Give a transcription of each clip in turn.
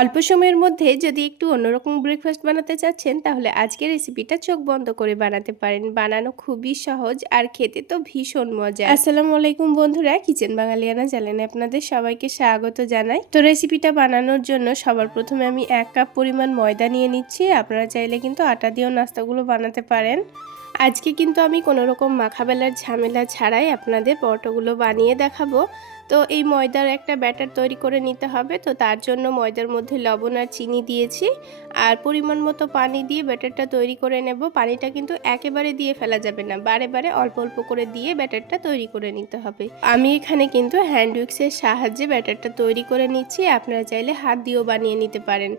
অল্প সময়ের মধ্যে যদি একটু অন্যরকম ব্রেকফাস্ট বানাতে চাচ্ছেন তাহলে আজকের রেসিপিটা চোখ বন্ধ করে বানাতে পারেন। বানানো খুবই সহজ আর খেতে তো ভীষণ মজা। আসসালামু আলাইকুম বন্ধুরা, কিচেন বাঙালিয়ানা চ্যানেলে আপনাদের সবাইকে স্বাগত জানাই। তো রেসিপিটা বানানোর জন্য সবার প্রথমে আমি 1 কাপ পরিমাণ ময়দা নিয়ে নিচ্ছি। আপনারা চাইলে কিন্তু আটা দিয়েও নাস্তাগুলো বানাতে পারেন। আজকে কিন্তু আমি কোনো রকম মাখাবেলার ঝামেলা ছাড়াই আপনাদের পরোটাগুলো বানিয়ে দেখাবো। তো এই ময়দার একটা ব্যাটার তৈরি করে নিতে হবে। তো তার জন্য ময়দার মধ্যে লবণ আর চিনি দিয়েছি আর পরিমাণ মতো পানি দিয়ে ব্যাটারটা তৈরি করে নেব। পানিটা কিন্তু একেবারে দিয়ে ফেলা যাবে না, বারে বারে অল্প অল্প করে দিয়ে ব্যাটারটা তৈরি করে নিতে হবে। আমি এখানে কিন্তু হ্যান্ড উইক্সের সাহায্যে ব্যাটারটা তৈরি করে নিচ্ছি। আপনারা চাইলে হাত দিয়েও বানিয়ে নিতে পারেন।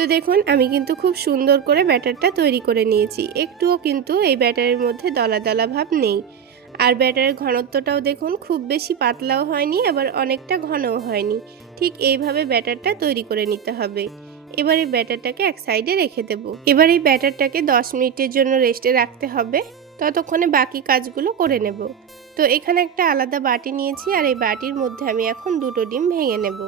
তো দেখুন আমি কিন্তু খুব সুন্দর করে ব্যাটারটা তৈরি করে নিয়েছি। একটুও কিন্তু এই ব্যাটারের মধ্যে দলা দলা ভাব নেই। আর ব্যাটারের ঘনত্বটাও দেখুন খুব বেশি পাতলাও হয়নি আবার অনেকটা ঘনও হয়নি। ঠিক এইভাবে ব্যাটারটা তৈরি করে নিতে হবে। এবার এই ব্যাটারটাকে এক সাইডে রেখে দেব। এবার এই ব্যাটারটাকে 10 মিনিটের জন্য রেস্টে রাখতে হবে। ততক্ষণে বাকি কাজগুলো করে নেব। তো এখানে একটা আলাদা বাটি নিয়েছি আর এই বাটির মধ্যে আমি এখন 2টো ডিম ভেঙে নেব।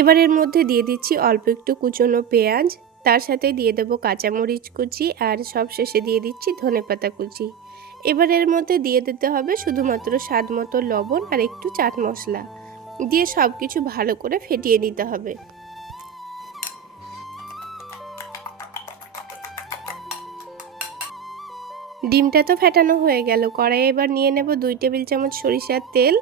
এবার এর মধ্যে দিয়ে দিচ্ছি অল্প একটু কুচনো পেঁয়াজ, তার সাথে দিয়ে দেব কাঁচামরিচ কুচি আর সবশেষে দিয়ে দিচ্ছি ধনেপাতা কুচি। এবার এর মধ্যে দিয়ে দিতে হবে শুধুমাত্র স্বাদ মতো লবণ আর একটু চাট মশলা দিয়ে সব কিছু ভালো করে ফেটিয়ে নিতে হবে। ডিমটা তো ফেটানো হয়ে গেল। কড়াইয়ে এবার নিয়ে নেব 2 টেবিল চামচ সরিষার তেল।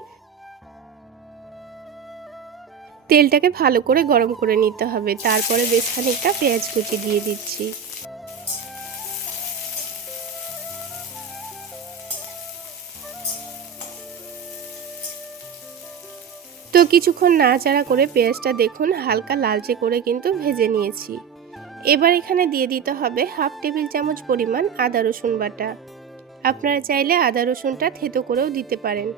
তেলটাকে ভালো করে গরম করে নিতে হবে। তারপরে বেশ খানিকটা পেঁয়াজ কুচি দিয়ে দিচ্ছি। তো কিছুক্ষণ নাড়াচাড়া করে পেঁয়াজটা দেখুন হালকা লালচে করে কিন্তু ভেজে নিয়েছি। এবার এখানে দিয়ে দিতে হবে 1/2 টেবিল চামচ পরিমাণ আদা রসুন বাটা। আপনারা চাইলে আদা রসুনটা থেতো করেও দিতে পারেন।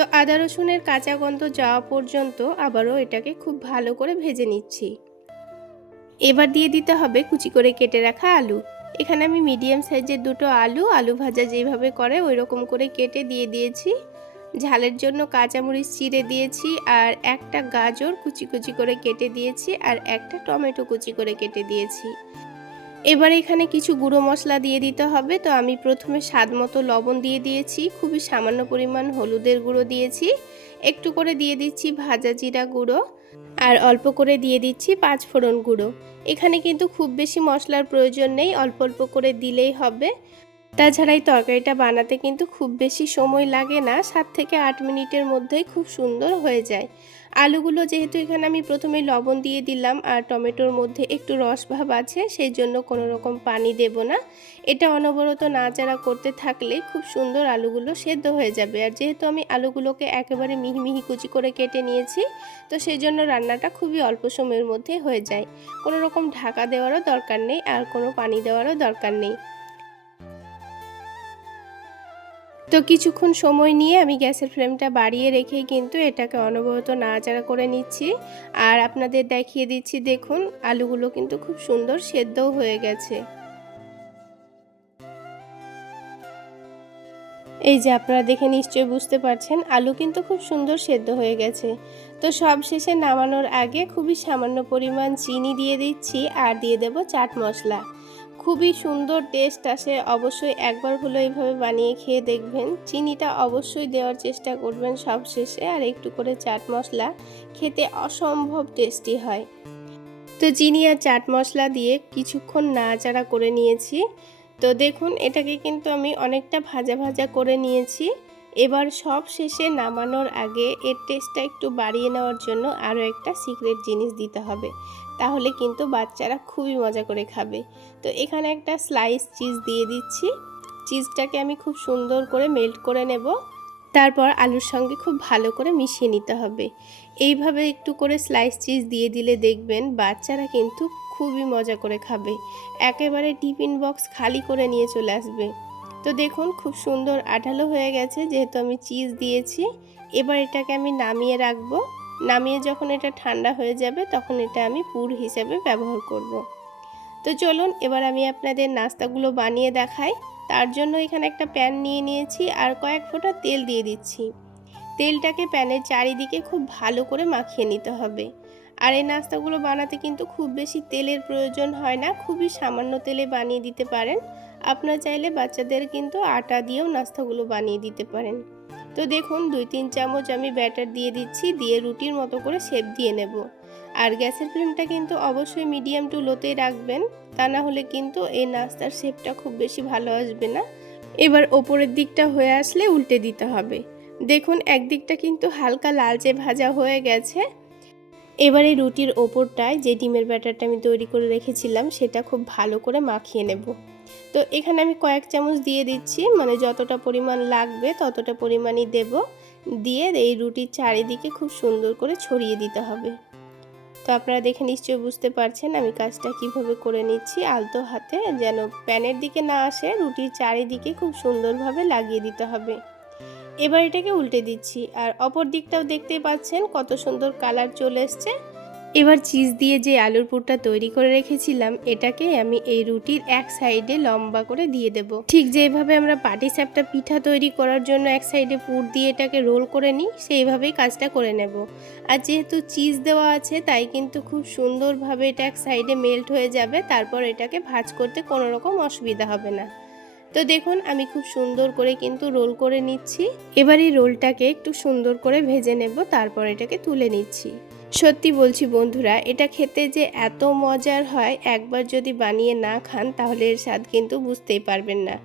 তো আদা রসুনের কাঁচা গন্ধ যাওয়া পর্যন্ত আবারও এটাকে খুব ভালো করে ভেজে নিচ্ছি। এবার দিয়ে দিতে হবে কুচি করে কেটে রাখা আলু। এখানে আমি মিডিয়াম সাইজের 2টো আলু ভাজা যেভাবে করে ওই রকম করে কেটে দিয়ে দিয়েছি। ঝালের জন্য কাঁচামরিচ চিড়ে দিয়েছি আর একটা গাজর কুচি কুচি করে কেটে দিয়েছি আর একটা টমেটো কুচি করে কেটে দিয়েছি। এবার এখানে কিছু গুঁড়ো মশলা দিয়ে দিতে হবে। তো আমি প্রথমে স্বাদ মতো লবণ দিয়ে দিয়েছি, খুবই সামান্য পরিমাণ হলুদের গুঁড়ো দিয়েছি, একটু করে দিয়ে দিচ্ছি ভাজা জিরা গুঁড়ো আর অল্প করে দিয়ে দিচ্ছি 5 ফোড়ন গুঁড়ো। এখানে কিন্তু খুব বেশি মশলার প্রয়োজন নেই, অল্প অল্প করে দিলেই হবে। তাছাড়া এই তরকারিটা বানাতে কিন্তু খুব বেশি সময় লাগে না, 7 থেকে 8 মিনিটের মধ্যেই খুব সুন্দর হয়ে যায়। আলুগুলো যেহেতু এখানে আমি প্রথমে লবণ দিয়ে দিলাম আর টমেটোর মধ্যে একটু রস ভাব আছে, সেই জন্য কোনো রকম পানি দেব না। এটা অনবরত নাড়াচাড়া করতে থাকলে খুব সুন্দর আলুগুলো সেদ্ধ হয়ে যাবে। আর যেহেতু আমি আলুগুলোকে একেবারে মিহি মিহি কুচি করে কেটে নিয়েছি, তো সেই জন্য রান্নাটা খুবই অল্প সময়ের মধ্যে হয়ে যায়। কোনো রকম ঢাকা দেওয়ারও দরকার নেই আর কোনো পানি দেওয়ারও দরকার নেই। তো কিছুক্ষণ সময় নিয়ে আমি গ্যাসের ফ্লেমটা বাড়িয়ে রেখেই কিন্তু এটাকে অনবরত নাড়াচাড়া করে নিচ্ছি। আর আপনাদের দেখিয়ে দিচ্ছি, দেখুন আলুগুলো কিন্তু খুব সুন্দর সেদ্ধও হয়ে গেছে। এই যে আপনারা দেখে নিশ্চয়ই বুঝতে পারছেন আলু কিন্তু খুব সুন্দর সেদ্ধ হয়ে গেছে। তো সব শেষে নামানোর আগে খুবই সামান্য পরিমাণ চিনি দিয়ে দিচ্ছি আর দিয়ে দেব চাট মশলা। খুবই সুন্দর টেস্ট আসে, অবশ্যই একবার হলো এইভাবে বানিয়ে খেয়ে দেখবেন। চিনিটা অবশ্যই দেওয়ার চেষ্টা করবেন সব শেষে, আর একটু করে চাট মশলা, খেতে অসম্ভব টেস্টি হয়। তো চিনি আর চাট মশলা দিয়ে কিছুক্ষণ নাড়াচাড়া করে নিয়েছি। তো দেখুন এটাকে কিন্তু আমি অনেকটা ভাজা ভাজা করে নিয়েছি। এবার সব শেষে নামানোর আগে এর টেস্টটা একটু বাড়িয়ে নেওয়ার জন্য আরও একটা সিক্রেট জিনিস দিতে হবে, তাহলে কিন্তু বাচ্চারা খুবই মজা করে খাবে। তো এখানে একটা স্লাইস চিজ দিয়ে দিচ্ছি। চিজটাকে আমি খুব সুন্দর করে মেল্ট করে নেব, তারপর আলুর সঙ্গে খুব ভালো করে মিশিয়ে নিতে হবে। এইভাবে একটু করে স্লাইস চিজ দিয়ে দিলে দেখবেন বাচ্চারা কিন্তু খুবই মজা করে খাবে, একেবারে টিফিন বক্স খালি করে নিয়ে চলে আসবে। তো দেখুন খুব সুন্দর আঠালো হয়ে গেছে যেহেতু আমি চিজ দিয়েছি। এবার এটাকে আমি নামিয়ে রাখবো। নামিয়ে যখন এটা ঠান্ডা হয়ে যাবে তখন এটা আমি পুর হিসেবে ব্যবহার করব। তো চলুন এবার আমি আপনাদের নাস্তাগুলো বানিয়ে দেখাই। তার জন্য এখানে একটা প্যান নিয়ে নিয়েছি আর কয়েক ফোঁটা তেল দিয়ে দিচ্ছি। তেলটাকে প্যানের চারিদিকে খুব ভালো করে মাখিয়ে নিতে হবে। আর এই নাস্তাগুলো বানাতে কিন্তু খুব বেশি তেলের প্রয়োজন হয় না, খুবই সামান্য তেলে বানিয়ে দিতে পারেন। আপনারা চাইলে বাচ্চাদের কিন্তু আটা দিয়েও নাস্তাগুলো বানিয়ে দিতে পারেন। তো দেখুন 2-3 চামচ আমি ব্যাটার দিয়ে দিচ্ছি, দিয়ে রুটির মতো করে শেপ দিয়ে নেব। আর গ্যাসের ফ্লেমটা কিন্তু অবশ্যই মিডিয়াম টু লোতেই রাখবেন, তা না হলে কিন্তু এই নাস্তার শেপটা খুব বেশি ভালো আসবে না। এবার ওপরের দিকটা হয়ে আসলে উল্টে দিতে হবে। দেখুন একদিকটা কিন্তু হালকা লালচে ভাজা হয়ে গেছে। এবারে রুটির ওপরটায় যে ডিমের ব্যাটারটা আমি তৈরি করে রেখেছিলাম সেটা খুব ভালো করে মাখিয়ে নেব। তো এখানে আমি কয়েক চামচ দিয়ে দিচ্ছি, মানে যতটা পরিমাণ লাগবে ততটা পরিমাণই দেব। দিয়ে এই রুটির চারিদিকে খুব সুন্দর করে ছড়িয়ে দিতে হবে। তো আপনারা দেখে নিশ্চয়ই বুঝতে পারছেন আমি কাজটা কিভাবে করে নিচ্ছি। আলতো হাতে যেন প্যানের দিকে না আসে, রুটির চারিদিকে খুব সুন্দরভাবে লাগিয়ে দিতে হবে। এবার এটাকে উল্টে দিচ্ছি আর অপর দিকটাও দেখতেই পাচ্ছেন কত সুন্দর কালার চলে এসছে। এবার চিজ দিয়ে যে আলুর পুরটা তৈরি করে রেখেছিলাম এটাকে আমি এই রুটির এক সাইডে লম্বা করে দিয়ে দেব। ঠিক যেভাবে আমরা পাটিসাপটা পিঠা তৈরি করার জন্য এক সাইডে পুর দিয়ে এটাকে রোল করে নিই, সেইভাবেই কাজটা করে নেব। আর যেহেতু চিজ দেওয়া আছে তাই কিন্তু খুব সুন্দরভাবে এটা এক সাইডে মেল্ট হয়ে যাবে, তারপর এটাকে ভাঁজ করতে কোনো রকম অসুবিধা হবে না। তো দেখুন আমি খুব সুন্দর করে কিন্তু রোল করে নিচ্ছি। এবার এই রোলটাকে একটু সুন্দর করে ভেজে নেব, তারপর এটাকে তুলে নিচ্ছি। সত্যি বলছি বন্ধুরা, এটা খেতে যে এত মজার হয়, একবার যদি বানিয়ে না খান তাহলে এর স্বাদ কিন্তু বুঝতেই পারবেন না।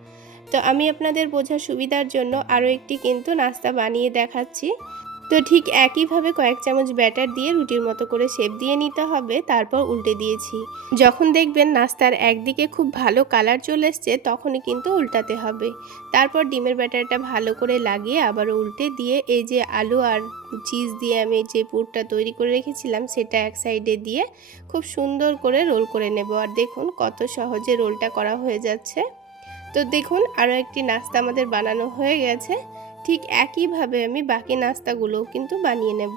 তো আমি আপনাদের বোঝার সুবিধার জন্য আরও একটি কিন্তু নাস্তা বানিয়ে দেখাচ্ছি। তো ঠিক একইভাবে কয়েক চামচ ব্যাটার দিয়ে রুটির মতো করে শেপ দিয়ে নিতে হবে, তারপর উল্টে দিয়েছি। যখন দেখবেন নাস্তার একদিকে খুব ভালো কালার চলে এসছে তখনই কিন্তু উল্টাতে হবে। তারপর ডিমের ব্যাটারটা ভালো করে লাগিয়ে আবার উল্টে দিয়ে এই যে আলু আর চিজ দিয়ে আমি যে পুরটা তৈরি করে রেখেছিলাম সেটা এক সাইডে দিয়ে খুব সুন্দর করে রোল করে নেব। আর দেখুন কত সহজে রোলটা করা হয়ে যাচ্ছে। তো দেখুন আরও একটি নাস্তা আমাদের বানানো হয়ে গেছে। ঠিক একইভাবে আমি বাকি নাস্তাগুলোও কিন্তু বানিয়ে নেব।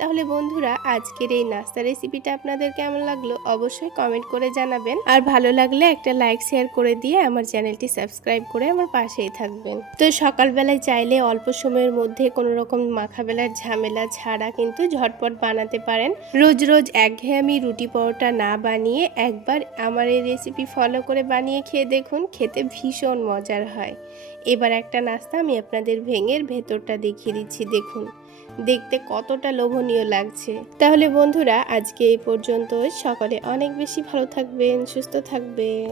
তাহলে বন্ধুরা আজকের এই নাস্তা রেসিপিটা আপনাদের কেমন লাগলো অবশ্যই কমেন্ট করে জানাবেন। আর ভালো লাগলে একটা লাইক শেয়ার করে দিয়ে আমার চ্যানেলটি সাবস্ক্রাইব করে আমার পাশেই থাকবেন। তো সকালবেলায় চাইলে অল্প সময়ের মধ্যে কোনো রকম মাখাবেলার ঝামেলা ছাড়া কিন্তু ঝটপট বানাতে পারেন। রোজ রোজ একঘেয়েমি রুটি পরোটা না বানিয়ে একবার আমার এই রেসিপি ফলো করে বানিয়ে খেয়ে দেখুন, খেতে ভীষণ মজার হয়। এবার একটা নাস্তা আমি আপনাদের ভেঙে ভেতরটা দেখিয়ে দিচ্ছি, দেখুন দেখতে কতটা লোভনীয় লাগছে। তাহলে বন্ধুরা আজকে এই পর্যন্ত, সকলে অনেক বেশি ভালো থাকবেন, সুস্থ থাকবেন।